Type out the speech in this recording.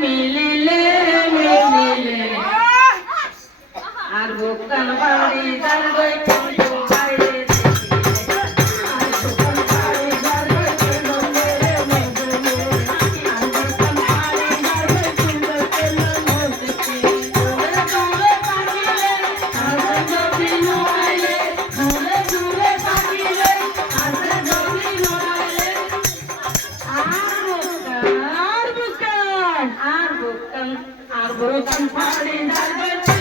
মিলিলে মিলিলে আর ভোকান বাড়ি তার আর ভক্তম আর ভক্তম পাড়ে দাগত